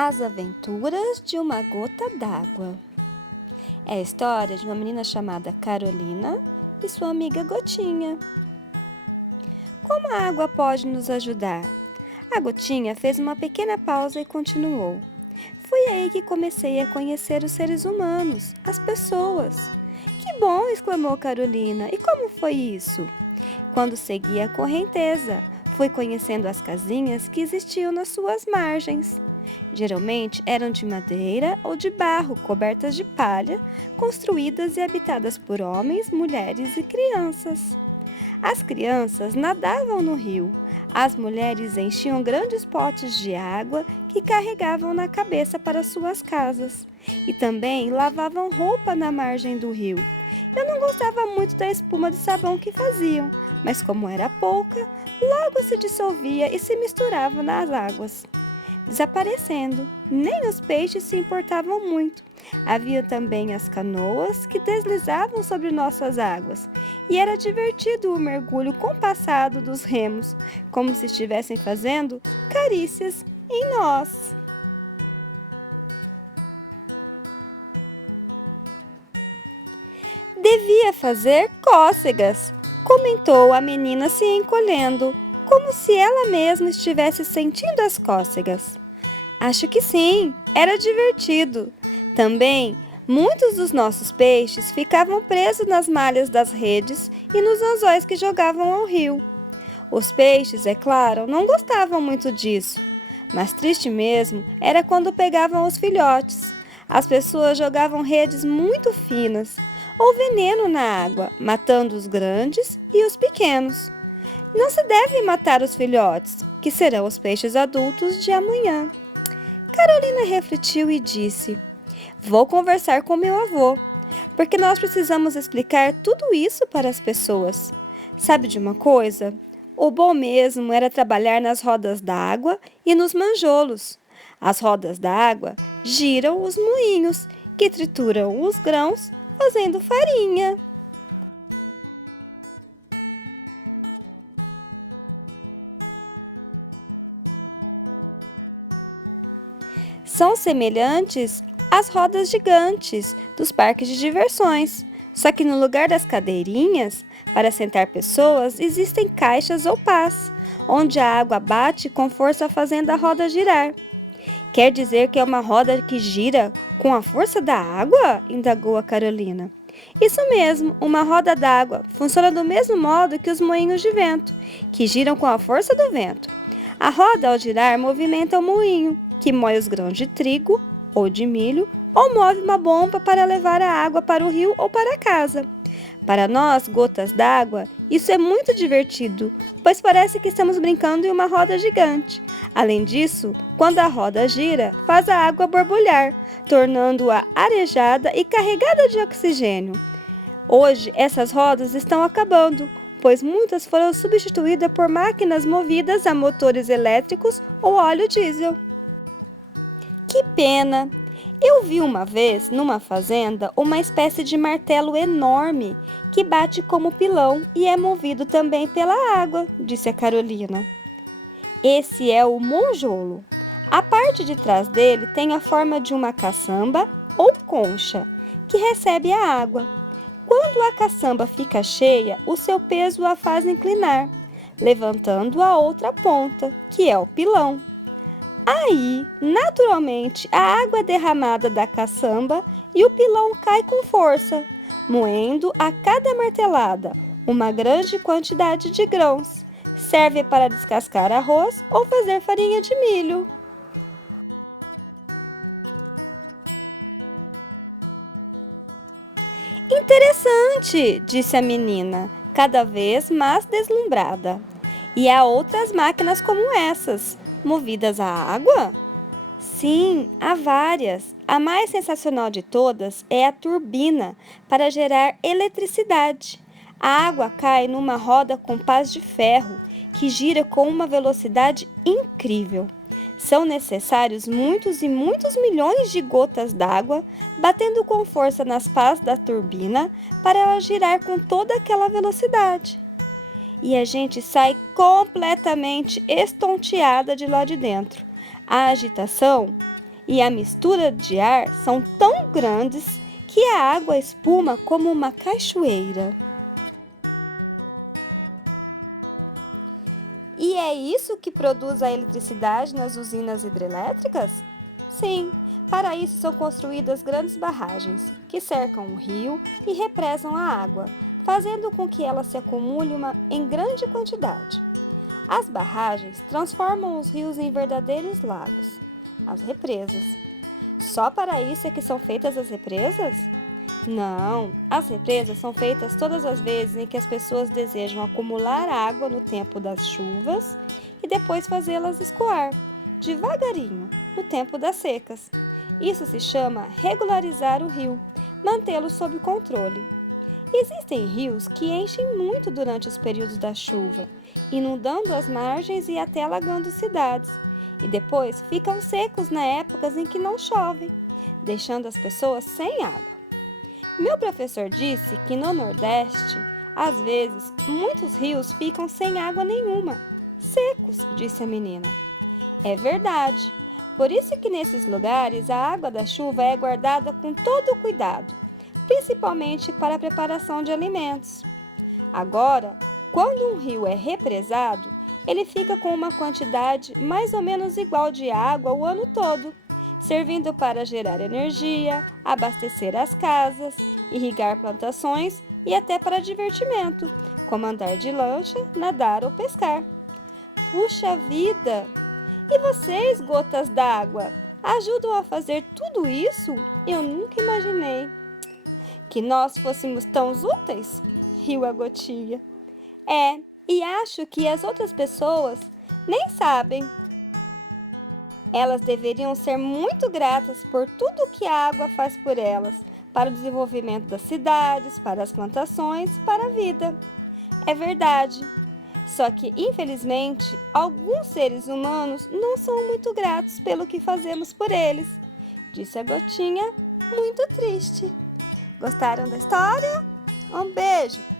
As Aventuras de uma Gota d'Água. É a história de uma menina chamada Carolina e sua amiga Gotinha. Como a água pode nos ajudar? A Gotinha fez uma pequena pausa e continuou. Foi aí que comecei a conhecer os seres humanos, as pessoas. Que bom! Exclamou Carolina. E como foi isso? Quando segui a correnteza, fui conhecendo as casinhas que existiam nas suas margens. Geralmente eram de madeira ou de barro, cobertas de palha, construídas e habitadas por homens, mulheres e crianças. As crianças nadavam no rio. As mulheres enchiam grandes potes de água que carregavam na cabeça para suas casas. E também lavavam roupa na margem do rio. Eu não gostava muito da espuma de sabão que faziam, mas como era pouca, logo se dissolvia e se misturava nas águas, desaparecendo. Nem os peixes se importavam muito. Havia também as canoas que deslizavam sobre nossas águas, e era divertido o mergulho compassado dos remos, como se estivessem fazendo carícias em nós. Devia fazer cócegas, comentou a menina se encolhendo, como se ela mesma estivesse sentindo as cócegas. Acho que sim, era divertido. Também, muitos dos nossos peixes ficavam presos nas malhas das redes e nos anzóis que jogavam ao rio. Os peixes, é claro, não gostavam muito disso, mas triste mesmo era quando pegavam os filhotes. As pessoas jogavam redes muito finas ou veneno na água, matando os grandes e os pequenos. Não se deve matar os filhotes, que serão os peixes adultos de amanhã. Carolina refletiu e disse: Vou conversar com meu avô, porque nós precisamos explicar tudo isso para as pessoas. Sabe de uma coisa? O bom mesmo era trabalhar nas rodas d'água e nos manjolos. As rodas d'água giram os moinhos, que trituram os grãos, fazendo farinha. São semelhantes às rodas gigantes dos parques de diversões, só que no lugar das cadeirinhas para sentar pessoas existem caixas ou pás, onde a água bate com força fazendo a roda girar. Quer dizer que é uma roda que gira com a força da água? Indagou a Carolina. Isso mesmo, uma roda d'água funciona do mesmo modo que os moinhos de vento, que giram com a força do vento. A roda, ao girar, movimenta o moinho, que moe os grãos de trigo ou de milho, ou move uma bomba para levar a água para o rio ou para casa. Para nós, gotas d'água, isso é muito divertido, pois parece que estamos brincando em uma roda gigante. Além disso, quando a roda gira, faz a água borbulhar, tornando-a arejada e carregada de oxigênio. Hoje, essas rodas estão acabando, pois muitas foram substituídas por máquinas movidas a motores elétricos ou óleo diesel. Que pena! Eu vi uma vez, numa fazenda, uma espécie de martelo enorme que bate como pilão e é movido também pela água, disse a Carolina. Esse é o monjolo. A parte de trás dele tem a forma de uma caçamba ou concha, que recebe a água. Quando a caçamba fica cheia, o seu peso a faz inclinar, levantando a outra ponta, que é o pilão. Aí, naturalmente, a água é derramada da caçamba e o pilão cai com força, moendo a cada martelada uma grande quantidade de grãos. Serve para descascar arroz ou fazer farinha de milho. Interessante, disse a menina, cada vez mais deslumbrada. E há outras máquinas como essas, movidas a água? Sim, há várias. A mais sensacional de todas é a turbina, para gerar eletricidade. A água cai numa roda com pás de ferro, que gira com uma velocidade incrível. São necessários muitos e muitos milhões de gotas d'água batendo com força nas pás da turbina para ela girar com toda aquela velocidade. E a gente sai completamente estonteada de lá de dentro. A agitação e a mistura de ar são tão grandes que a água espuma como uma cachoeira. E é isso que produz a eletricidade nas usinas hidrelétricas? Sim, para isso são construídas grandes barragens, que cercam o rio e represam a água, fazendo com que ela se acumule em grande quantidade. As barragens transformam os rios em verdadeiros lagos, as represas. Só para isso é que são feitas as represas? Não, as represas são feitas todas as vezes em que as pessoas desejam acumular água no tempo das chuvas e depois fazê-las escoar, devagarinho, no tempo das secas. Isso se chama regularizar o rio, mantê-lo sob controle. Existem rios que enchem muito durante os períodos da chuva, inundando as margens e até alagando cidades, e depois ficam secos na épocas em que não chove, deixando as pessoas sem água. Meu professor disse que no Nordeste, às vezes, muitos rios ficam sem água nenhuma. Secos, disse a menina. É verdade. Por isso que nesses lugares a água da chuva é guardada com todo o cuidado, principalmente para a preparação de alimentos. Agora, quando um rio é represado, ele fica com uma quantidade mais ou menos igual de água o ano todo, servindo para gerar energia, abastecer as casas, irrigar plantações e até para divertimento, como andar de lancha, nadar ou pescar. Puxa vida! E vocês, gotas d'água, ajudam a fazer tudo isso? Eu nunca imaginei que nós fôssemos tão úteis, riu a gotinha. É, e acho que as outras pessoas nem sabem. Elas deveriam ser muito gratas por tudo que a água faz por elas, para o desenvolvimento das cidades, para as plantações, para a vida. É verdade. Só que, infelizmente, alguns seres humanos não são muito gratos pelo que fazemos por eles, disse a gotinha, muito triste. Gostaram da história? Um beijo!